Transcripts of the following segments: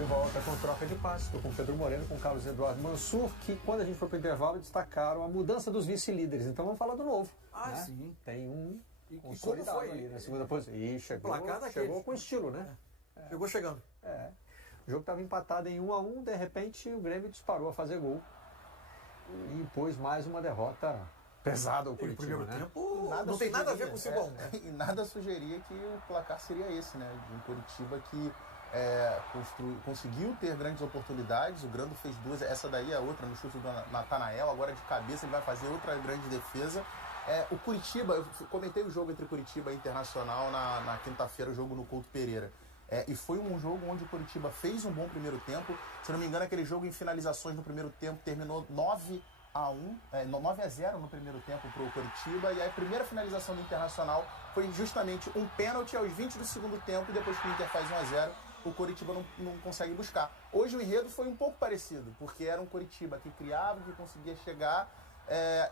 de volta com troca de passes. Estou com o Pedro Moreno, com o Carlos Eduardo Mansur, que quando a gente foi para o intervalo destacaram a mudança dos vice-líderes. Então vamos falar do novo. Ah, né? Sim. Tem um como consolidado foi? ali na segunda posição. E chegou com estilo, né? Chegou chegando. O jogo estava empatado em 1-1, de repente o Grêmio disparou a fazer gol e impôs mais uma derrota pesada ao Curitiba. No primeiro né? tempo não tem nada a ver com o segundo. E nada sugeria que o placar seria esse, né? De um Curitiba que conseguiu ter grandes oportunidades. O Grando fez duas, essa daí é outra no chute do Natanael. Agora de cabeça ele vai fazer outra grande defesa. O Curitiba, eu comentei o jogo entre Curitiba e Internacional na quinta-feira, o jogo no Couto Pereira. E foi um jogo onde o Curitiba fez um bom primeiro tempo. Se não me engano, aquele jogo em finalizações no primeiro tempo terminou 9-0 no primeiro tempo para o Curitiba. E aí a primeira finalização do Internacional foi justamente um pênalti aos 20 do segundo tempo. E depois que o Inter faz 1-0, o Curitiba não consegue buscar. Hoje o enredo foi um pouco parecido, porque era um Curitiba que criava, que conseguia chegar.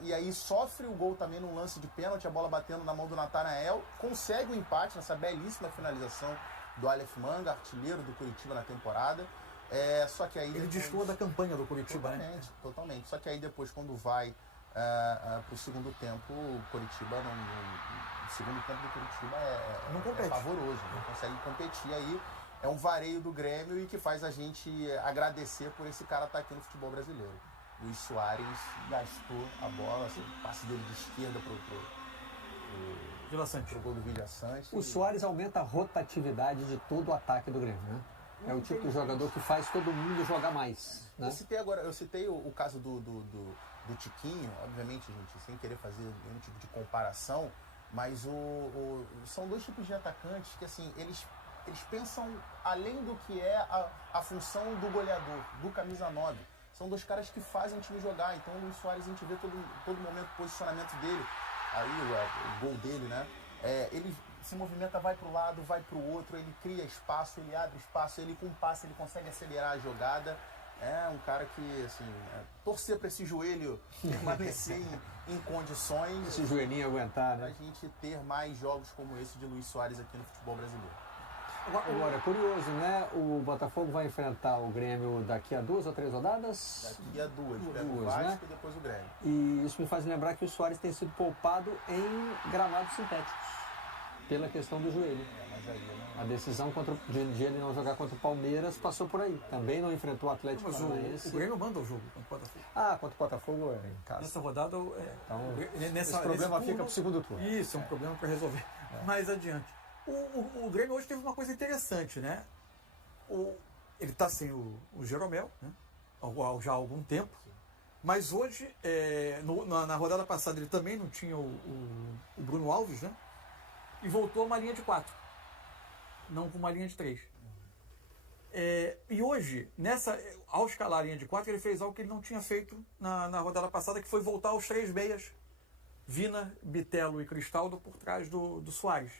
E aí sofre o gol também num lance de pênalti, a bola batendo na mão do Natanael. Consegue o empate nessa belíssima finalização do Aleph Manga, artilheiro do Curitiba na temporada. Só que aí ele destoa da campanha do Curitiba, Totalmente. Só que aí depois, quando vai para o segundo tempo, o Curitiba o segundo tempo do Curitiba não compete. É pavoroso, não consegue competir. Aí é um vareio do Grêmio e que faz a gente agradecer por esse cara estar aqui no futebol brasileiro. Luiz Soares gastou a bola, assim, o passe dele de esquerda pro gol do Villa Sante. O Soares aumenta a rotatividade de todo o ataque do Grêmio, né? É o tipo de jogador que faz todo mundo jogar mais. Né? Eu citei o caso do Tiquinho, obviamente, gente, sem querer fazer nenhum tipo de comparação, mas são dois tipos de atacantes que, assim, eles pensam além do que é a função do goleador, do camisa 9. São dois caras que fazem o time jogar. Então o Luiz Soares, a gente vê todo momento o posicionamento dele, aí o gol dele, né? Ele se movimenta, vai para o lado, vai para o outro, ele cria espaço, ele abre espaço, ele com um passe ele consegue acelerar a jogada. É um cara que, assim, torcer para esse joelho permanecer em condições. Esse joelhinho aguentar, né? Pra gente ter mais jogos como esse de Luiz Soares aqui no futebol brasileiro. Agora, curioso, né? O Botafogo vai enfrentar o Grêmio daqui a 2 ou 3 rodadas? Daqui a duas, o Vasco, né? E depois o Grêmio. E isso me faz lembrar que o Soares tem sido poupado em gramados sintéticos, pela questão do joelho. Mas aí, a decisão de ele não jogar contra o Palmeiras passou por aí. Também não enfrentou o Atlético Paranaense. O Grêmio manda o jogo contra o Botafogo. Contra o Botafogo em casa. Nessa rodada, então, esse problema fica para o segundo turno. Isso, é um problema para resolver mais adiante. O Grêmio hoje teve uma coisa interessante, né? Ele está sem o Jeromel, né? Já há algum tempo. Mas hoje, na rodada passada, ele também não tinha o Bruno Alves, né? E voltou a uma linha de 4. Não com uma linha de 3. E hoje, ao escalar a linha de 4, ele fez algo que ele não tinha feito na rodada passada, que foi voltar aos 3 meias. Vina, Bitelo e Cristaldo por trás do Soares.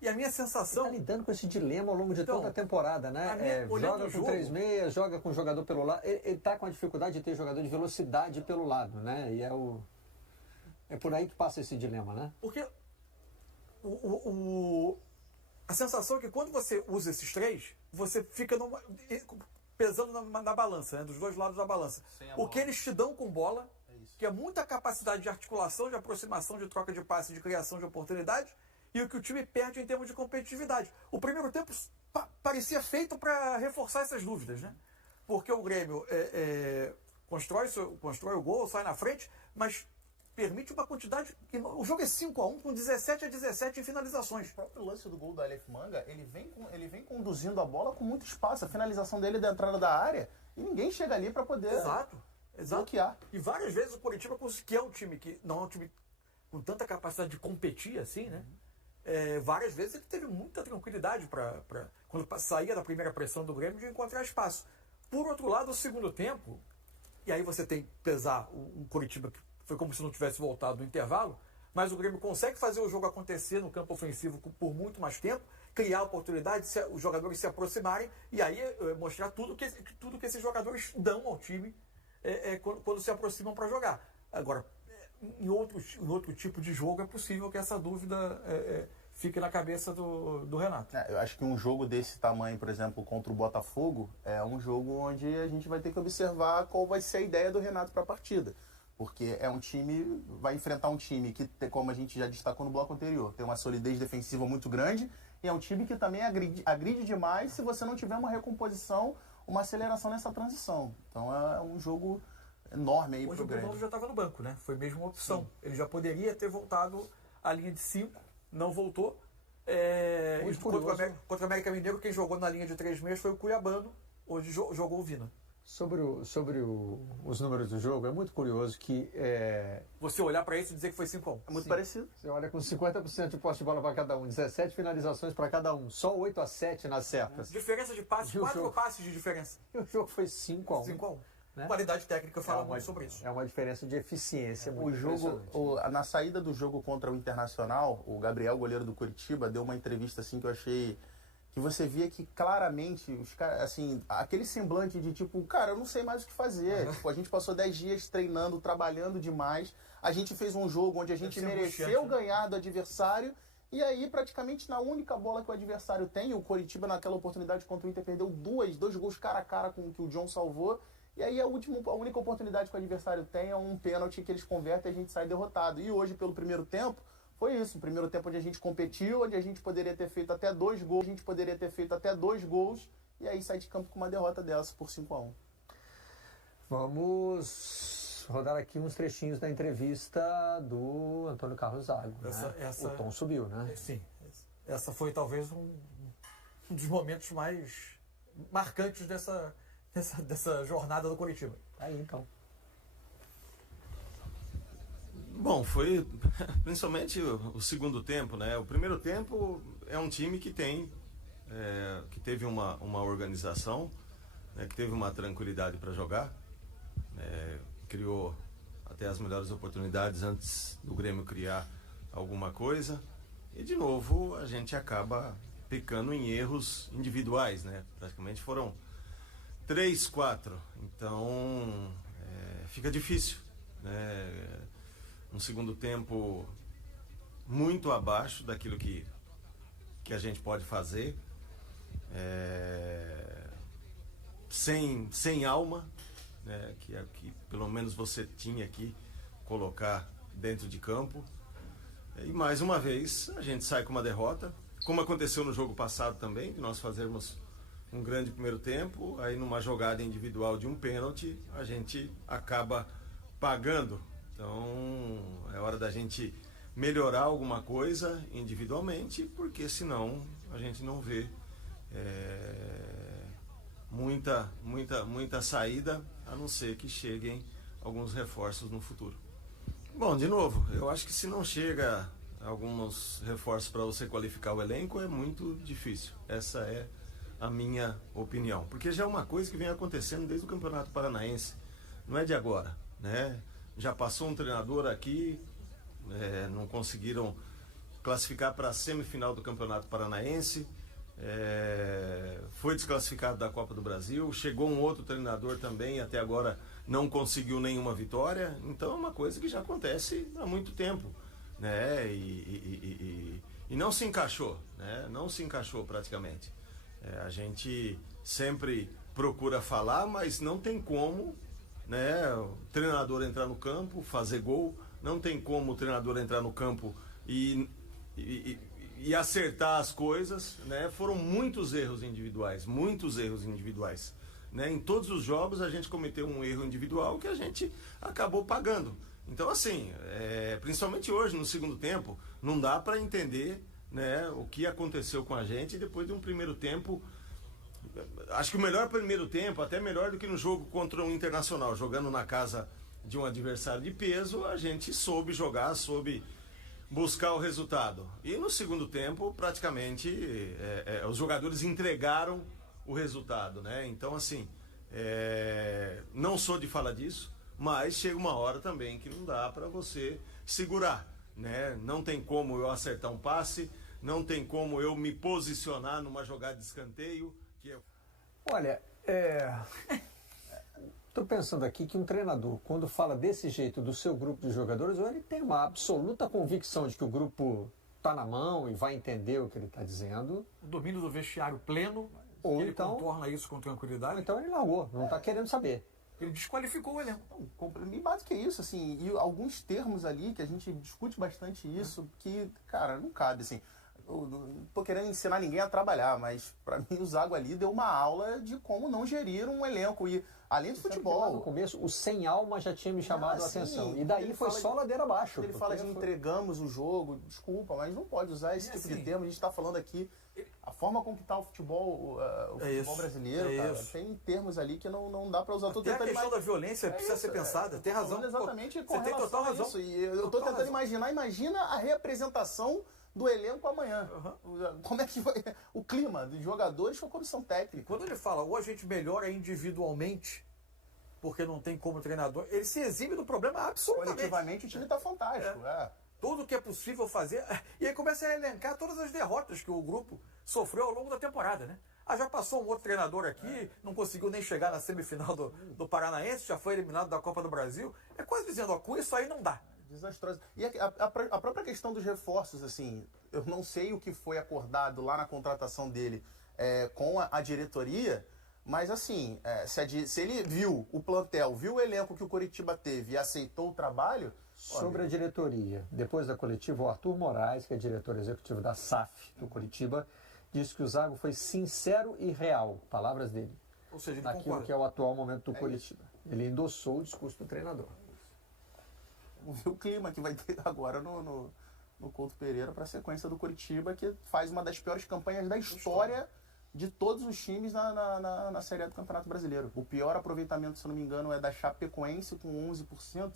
E a minha sensação... Ele está lidando com esse dilema ao longo de toda a temporada, né? Joga com 3 meias, joga com jogador pelo lado. Ele está com a dificuldade de ter jogador de velocidade pelo lado, né? E é por aí que passa esse dilema, né? Porque a sensação é que quando você usa esses 3, você fica pesando na balança, né? Dos dois lados da balança. O que eles te dão com bola, que é muita capacidade de articulação, de aproximação, de troca de passe, de criação de oportunidade, e o que o time perde em termos de competitividade. O primeiro tempo parecia feito para reforçar essas dúvidas, né? Porque o Grêmio constrói o gol, sai na frente, mas permite uma quantidade... O jogo é 5-1 com 17-17 em finalizações. O próprio lance do gol do Aleph Manga, ele vem conduzindo a bola com muito espaço. A finalização dele é da entrada da área e ninguém chega ali para poder bloquear. E várias vezes o Curitiba, que é um time que não é um time com tanta capacidade de competir assim, né? Várias vezes ele teve muita tranquilidade quando saía da primeira pressão do Grêmio, de encontrar espaço. Por outro lado, o segundo tempo, e aí você tem que pesar um Curitiba que foi como se não tivesse voltado no intervalo, mas o Grêmio consegue fazer o jogo acontecer no campo ofensivo por muito mais tempo, criar oportunidades, os jogadores se aproximarem e aí mostrar tudo que esses jogadores dão ao time quando se aproximam para jogar. Agora, em outro tipo de jogo é possível que essa dúvida fique na cabeça do Renato. Eu acho que um jogo desse tamanho, por exemplo, contra o Botafogo, é um jogo onde a gente vai ter que observar qual vai ser a ideia do Renato para a partida. Porque é um time, vai enfrentar um time que, como a gente já destacou no bloco anterior, tem uma solidez defensiva muito grande, e é um time que também agride demais se você não tiver uma recomposição, uma aceleração nessa transição. Então é um jogo enorme aí pro Grêmio. Hoje o Bruno já estava no banco, né? Foi mesmo uma opção. Sim. Ele já poderia ter voltado à linha de 5, não voltou. Contra o América Mineiro, quem jogou na linha de 3 meias foi o Cuiabano, hoje jogou o Vina. Sobre os números do jogo, é muito curioso que... Você olhar para isso e dizer que foi 5-1. É muito parecido. Você olha com 50% de posse de bola para cada um, 17 finalizações para cada um, só 8-7 nas certas. Diferença de passes, 4 passes de diferença. E o jogo foi 5-1. 5-1. Né? Qualidade técnica fala muito sobre isso. É uma diferença de eficiência muito na saída do jogo contra o Internacional, o Gabriel, goleiro do Curitiba, deu uma entrevista assim que eu achei... que você via que claramente os caras, assim, aquele semblante de tipo, cara, eu não sei mais o que fazer. Tipo, a gente passou 10 dias treinando, trabalhando demais. A gente fez um jogo onde a gente mereceu ganhar do adversário. E aí, praticamente na única bola que o adversário tem, o Coritiba naquela oportunidade contra o Inter perdeu dois gols cara a cara com o que o John salvou. E aí a única oportunidade que o adversário tem é um pênalti que eles convertem e a gente sai derrotado. E hoje, pelo primeiro tempo, foi isso, o primeiro tempo onde a gente competiu, onde a gente poderia ter feito até 2 gols, e aí sai de campo com uma derrota dessa por 5-1. Vamos rodar aqui uns trechinhos da entrevista do Antônio Carlos Zago. O tom subiu, né? Sim, essa foi talvez um dos momentos mais marcantes dessa jornada do Coritiba. Aí, então. Bom, foi principalmente o segundo tempo, né? O primeiro tempo é um time que que teve uma organização, né? Que teve uma tranquilidade para jogar, criou até as melhores oportunidades antes do Grêmio criar alguma coisa, e de novo a gente acaba pecando em erros individuais, né? Praticamente foram 3, 4, então fica difícil, né? Um segundo tempo muito abaixo daquilo que a gente pode fazer, sem alma, né, que pelo menos você tinha que colocar dentro de campo. E mais uma vez a gente sai com uma derrota, como aconteceu no jogo passado também, que nós fazemos um grande primeiro tempo, aí numa jogada individual de um pênalti a gente acaba pagando. Então é hora da gente melhorar alguma coisa individualmente, porque senão a gente não vê muita saída, a não ser que cheguem alguns reforços no futuro. Bom, de novo, eu acho que se não chega alguns reforços para você qualificar o elenco, é muito difícil. Essa é a minha opinião, porque já é uma coisa que vem acontecendo desde o Campeonato Paranaense, não é de agora, né? Já passou um treinador aqui, não conseguiram classificar para a semifinal do Campeonato Paranaense, foi desclassificado da Copa do Brasil, chegou um outro treinador também, até agora não conseguiu nenhuma vitória. Então é uma coisa que já acontece há muito tempo, né? E não se encaixou, né? Não se encaixou praticamente. A gente sempre procura falar, mas não tem como, né, o treinador entrar no campo, fazer gol, não tem como o treinador entrar no campo e acertar as coisas, né? Foram muitos erros individuais, né? Em todos os jogos a gente cometeu um erro individual que a gente acabou pagando. Então assim, principalmente hoje no segundo tempo, não dá para entender, né, o que aconteceu com a gente depois de um primeiro tempo. Acho que o melhor primeiro tempo, até melhor do que no jogo contra o Internacional, jogando na casa de um adversário de peso, a gente soube jogar, soube buscar o resultado. E no segundo tempo, praticamente, os jogadores entregaram o resultado, né? Então, assim, não sou de falar disso, mas chega uma hora também que não dá para você segurar, né? Não tem como eu acertar um passe, não tem como eu me posicionar numa jogada de escanteio. Olha, estou pensando aqui que um treinador, quando fala desse jeito do seu grupo de jogadores, ou ele tem uma absoluta convicção de que o grupo está na mão e vai entender o que ele está dizendo. O domínio do vestiário pleno, Ou ele então, contorna isso com tranquilidade. Ou então ele largou, não está querendo saber. Ele desqualificou o elenco. E mais do que isso, assim, e alguns termos ali que a gente discute bastante isso, que, cara, não cabe, assim. Eu não tô querendo ensinar ninguém a trabalhar, mas para mim o Zago ali deu uma aula de como não gerir um elenco. E além do futebol. No começo, o sem alma já tinha me chamado a atenção. E daí ele foi só ladeira abaixo. Ele fala de entregamos o jogo, desculpa, mas não pode usar esse tipo de termo. A gente está falando aqui. A forma como que tá o futebol, futebol brasileiro, cara, tem termos ali que não dá para usar. Até a questão da violência precisa ser pensada. Tem razão. Exatamente, você tem total razão. Isso. E eu estou tentando imagina a reapresentação do elenco amanhã. Como é que vai o clima dos jogadores com a comissão técnica? Quando ele fala, ou a gente melhora individualmente, porque não tem como treinador, ele se exime do problema absolutamente. Coletivamente o time está fantástico. Tudo que é possível fazer. E aí começa a elencar todas as derrotas que o grupo sofreu ao longo da temporada, né? Já passou um outro treinador aqui, não conseguiu nem chegar na semifinal do Paranaense, já foi eliminado da Copa do Brasil. É quase dizendo, com isso aí não dá. Desastroso. E a própria questão dos reforços, assim, eu não sei o que foi acordado lá na contratação dele com a diretoria, mas assim, se ele viu o plantel, viu o elenco que o Coritiba teve e aceitou o trabalho... Sobre a diretoria, depois da coletiva, o Arthur Moraes, que é diretor executivo da SAF do Coritiba, disse que o Zago foi sincero e real, palavras dele, ou seja, ele naquilo concorda. Que é o atual momento do Coritiba. Ele endossou o discurso do treinador. Vamos ver o clima que vai ter agora no Couto Pereira para a sequência do Coritiba, que faz uma das piores campanhas da história de todos os times na Série A do Campeonato Brasileiro. O pior aproveitamento, se eu não me engano, é da Chapecoense com 11%.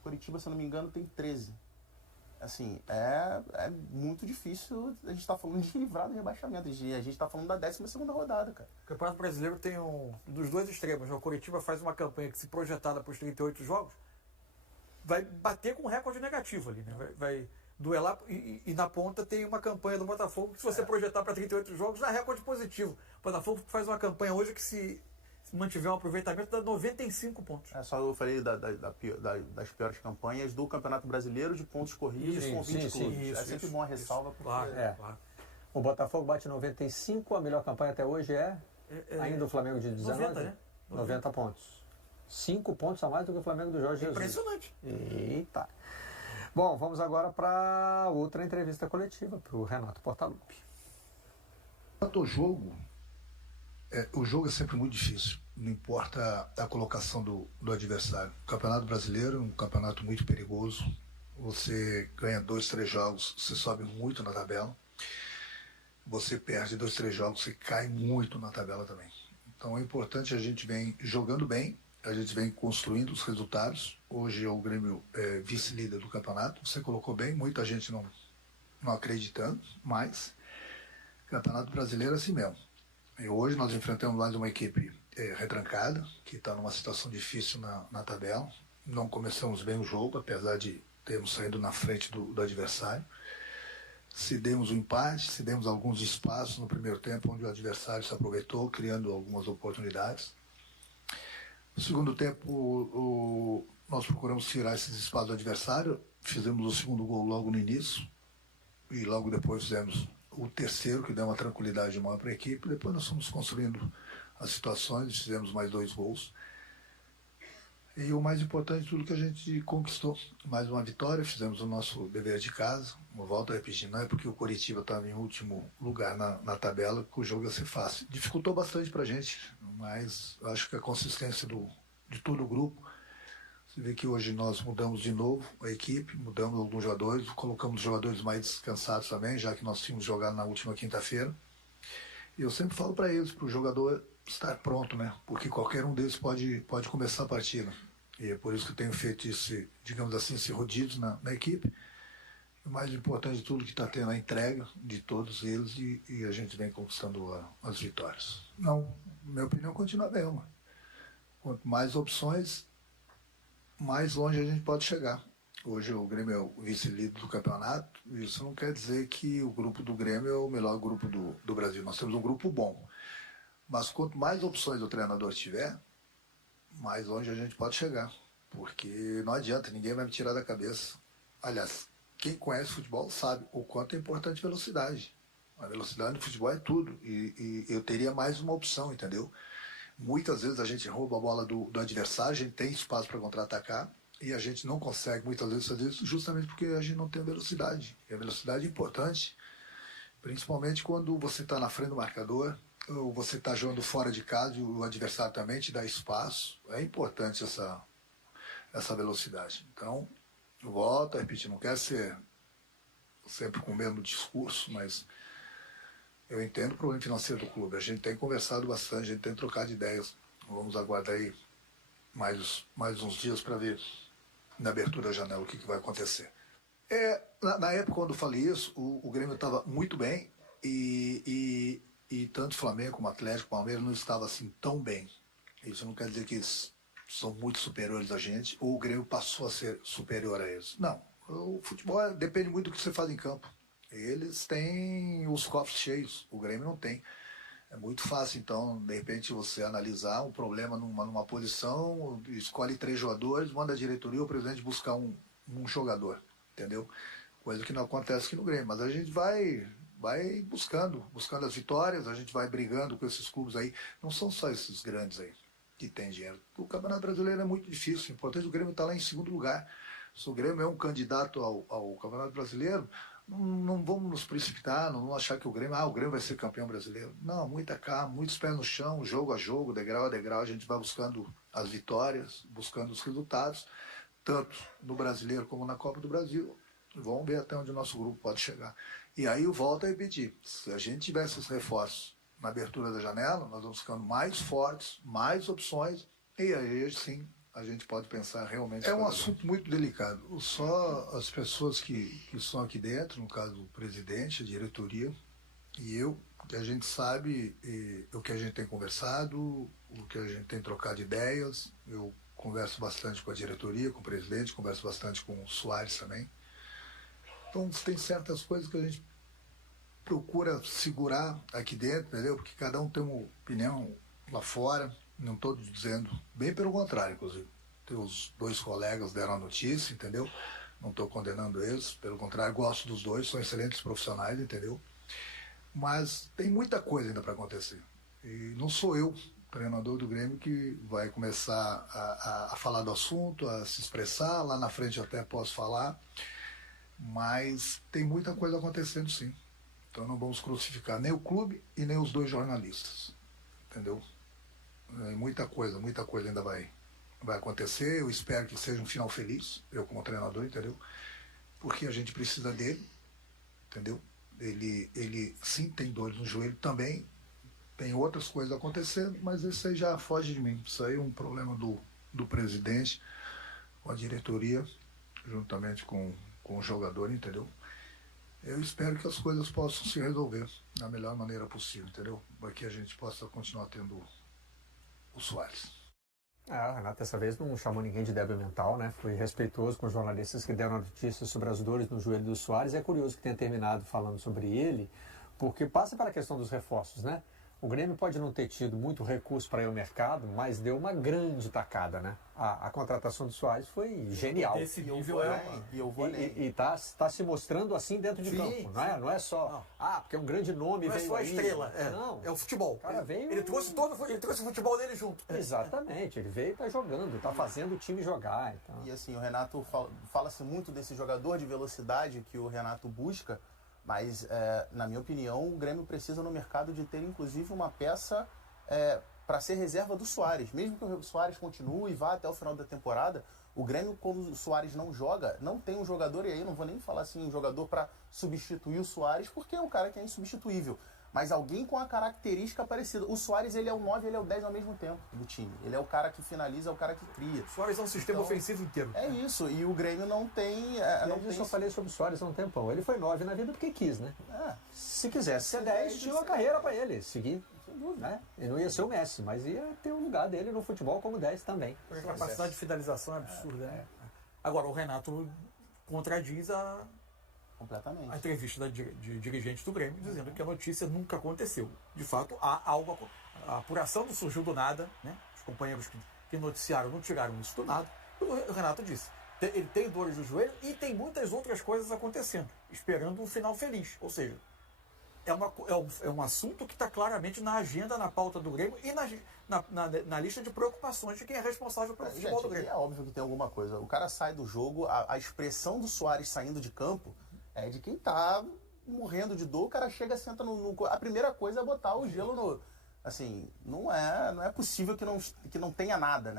Curitiba, se eu não me engano, tem 13%. Assim, é muito difícil a gente estar falando de livrar do rebaixamento. A gente está falando da 12ª rodada, cara. O Campeonato Brasileiro tem dos dois extremos. O Coritiba faz uma campanha que, se projetada para os 38 jogos, vai bater com um recorde negativo ali, né? Vai duelar e na ponta tem uma campanha do Botafogo que, se você projetar para 38 jogos, dá recorde positivo. O Botafogo faz uma campanha hoje que, se mantiver um aproveitamento, dá 95 pontos. Só eu falei das piores campanhas do Campeonato Brasileiro de pontos corridos com 20 clubes. Sempre bom a ressalva. Porque... Claro. O Botafogo bate 95, a melhor campanha até hoje ainda o Flamengo de 19? 90, né? 90 pontos. 5 pontos a mais do que o Flamengo do Jorge Jesus. Impressionante. Eita. Bom, vamos agora para outra entrevista coletiva, para o Renato Portaluppi. Quanto ao jogo, o jogo é sempre muito difícil, não importa a colocação do adversário. O Campeonato Brasileiro é um campeonato muito perigoso. Você ganha 2, 3 jogos, você sobe muito na tabela. Você perde 2, 3 jogos, você cai muito na tabela também. Então é importante, a gente vem jogando bem, a gente vem construindo os resultados. Hoje é o Grêmio vice-líder do campeonato. Você colocou bem, muita gente não acreditando, mas o Campeonato Brasileiro é assim mesmo. E hoje nós enfrentamos mais uma equipe retrancada, que está numa situação difícil na tabela. Não começamos bem o jogo, apesar de termos saído na frente do adversário. Se demos um empate, se demos alguns espaços no primeiro tempo, onde o adversário se aproveitou, criando algumas oportunidades. No segundo tempo, nós procuramos tirar esses espaços do adversário, fizemos o segundo gol logo no início, e logo depois fizemos o terceiro, que deu uma tranquilidade maior para a equipe. Depois nós fomos construindo as situações, fizemos mais 2 gols. E o mais importante de tudo que a gente conquistou, mais uma vitória, fizemos o nosso dever de casa. Eu volto a repetir, não é porque o Coritiba estava em último lugar na tabela que o jogo ia ser fácil. Dificultou bastante para a gente, mas acho que a consistência de todo o grupo. Você vê que hoje nós mudamos de novo a equipe, mudamos alguns jogadores, colocamos jogadores mais descansados também, já que nós tínhamos jogado na última quinta-feira. E eu sempre falo para eles, para o jogador estar pronto, né? Porque qualquer um deles pode começar a partida. E é por isso que eu tenho feito digamos assim, esse rodízio na equipe. O mais importante de tudo, que está tendo a entrega de todos eles, e a gente vem conquistando as vitórias. Não, minha opinião continua a mesma. Quanto mais opções, mais longe a gente pode chegar. Hoje o Grêmio é o vice-líder do campeonato. Isso não quer dizer que o grupo do Grêmio é o melhor grupo do Brasil. Nós temos um grupo bom. Mas quanto mais opções o treinador tiver, mais longe a gente pode chegar. Porque não adianta, ninguém vai me tirar da cabeça. Aliás, quem conhece futebol sabe o quanto é importante velocidade. A velocidade no futebol é tudo. E eu teria mais uma opção, entendeu? Muitas vezes a gente rouba a bola do adversário, a gente tem espaço para contra-atacar e a gente não consegue muitas vezes fazer isso justamente porque a gente não tem velocidade. E a velocidade é importante, principalmente quando você está na frente do marcador ou você está jogando fora de casa e o adversário também te dá espaço. É importante essa velocidade. Então, eu volto a repetir, não quero ser sempre com o mesmo discurso, mas eu entendo o problema financeiro do clube. A gente tem conversado bastante, a gente tem trocado ideias. Vamos aguardar aí mais uns dias para ver na abertura da janela o que vai acontecer. Na época, quando eu falei isso, o Grêmio estava muito bem e tanto o Flamengo como o Atlético, o Palmeiras não estavam assim tão bem. Isso não quer dizer que eles são muito superiores a gente ou o Grêmio passou a ser superior a eles. Não, o futebol depende muito do que você faz em campo. Eles têm os cofres cheios, o Grêmio não tem. É muito fácil, então, de repente, você analisar um problema numa posição, escolhe 3 jogadores, manda a diretoria ou o presidente buscar um jogador, entendeu? Coisa que não acontece aqui no Grêmio. Mas a gente vai buscando as vitórias, a gente vai brigando com esses clubes aí. Não são só esses grandes aí que têm dinheiro. O Campeonato Brasileiro é muito difícil. O importante é o Grêmio estar lá em segundo lugar. Se o Grêmio é um candidato ao Campeonato Brasileiro, não vamos nos precipitar, não vamos achar que o Grêmio vai ser campeão brasileiro. Não, muita calma, muitos pés no chão, jogo a jogo, degrau a degrau, a gente vai buscando as vitórias, buscando os resultados, tanto no Brasileiro como na Copa do Brasil. Vamos ver até onde o nosso grupo pode chegar. E aí eu volto a repetir, se a gente tivesse os reforços na abertura da janela, nós vamos ficando mais fortes, mais opções, e aí sim a gente pode pensar realmente... É um assunto muito delicado. Só as pessoas que estão aqui dentro, no caso o presidente, a diretoria, e eu, que a gente sabe o que a gente tem conversado, o que a gente tem trocado ideias. Eu converso bastante com a diretoria, com o presidente, converso bastante com o Soares também. Então tem certas coisas que a gente procura segurar aqui dentro, entendeu? Porque cada um tem uma opinião lá fora. Não estou dizendo, bem pelo contrário, inclusive. Os 2 colegas deram a notícia, entendeu? Não estou condenando eles, pelo contrário, gosto dos 2, são excelentes profissionais, entendeu? Mas tem muita coisa ainda para acontecer. E não sou eu, treinador do Grêmio, que vai começar a falar do assunto, a se expressar. Lá na frente eu até posso falar, mas tem muita coisa acontecendo sim. Então não vamos crucificar nem o clube e nem os 2 jornalistas, entendeu? Muita coisa ainda vai acontecer. Eu espero que seja um final feliz, eu como treinador, entendeu? Porque a gente precisa dele, entendeu? Ele sim tem dores no joelho também, tem outras coisas acontecendo, mas isso aí já foge de mim. Isso aí é um problema do presidente, com a diretoria, juntamente com o jogador, entendeu? Eu espero que as coisas possam se resolver da melhor maneira possível, entendeu? Para que a gente possa continuar tendo o Soares. O Renato dessa vez não chamou ninguém de débil mental, né? Foi respeitoso com os jornalistas que deram notícias sobre as dores no joelho do Soares. É curioso que tenha terminado falando sobre ele, porque passa pela questão dos reforços, né? O Grêmio pode não ter tido muito recurso para ir ao mercado, mas deu uma grande tacada, né? A contratação do Soares foi genial. Desse nível E está se mostrando assim dentro de campo, não é? Não é só, porque é um grande nome, não veio é só a aí. estrela, Não. É o futebol. O cara veio... Ele trouxe o futebol dele junto. Exatamente, ele veio e está jogando, está fazendo o time jogar. Então. E assim, o Renato fala-se muito desse jogador de velocidade que o Renato busca, mas, na minha opinião, o Grêmio precisa no mercado de ter, inclusive, uma peça para ser reserva do Soares. Mesmo que o Soares continue e vá até o final da temporada, o Grêmio, quando o Soares não joga, não tem um jogador, e aí não vou nem falar assim, um jogador para substituir o Soares, porque é um cara que é insubstituível. Mas alguém com a característica parecida. O Soares, ele é o 9 e ele é o 10 ao mesmo tempo do time. Ele é o cara que finaliza, é o cara que cria. O Soares é um sistema ofensivo inteiro. É isso, e o Grêmio não tem... Eu só falei sobre o Soares há um tempão. Ele foi 9 na vida porque quis, né? Se quisesse ser 10, tinha uma carreira para ele seguir. Né? Ele não ia ser o Messi, mas ia ter um lugar dele no futebol como 10 também. A capacidade de finalização é absurda, né? Agora, o Renato contradiz completamente a entrevista de dirigente do Grêmio, dizendo que a notícia nunca aconteceu. De fato, há algo. A apuração não surgiu do nada, né? Os companheiros que noticiaram não tiraram isso do nada. O Renato disse: Ele tem dores no joelho e tem muitas outras coisas acontecendo, esperando um final feliz. Ou seja, é um assunto que está claramente na agenda, na pauta do Grêmio e na lista de preocupações de quem é responsável pelo futebol do Grêmio. É óbvio que tem alguma coisa. O cara sai do jogo, a expressão do Soares saindo de campo é de quem está morrendo de dor. O cara chega, senta a primeira coisa é botar o gelo no... Assim, não é possível que não tenha nada, né?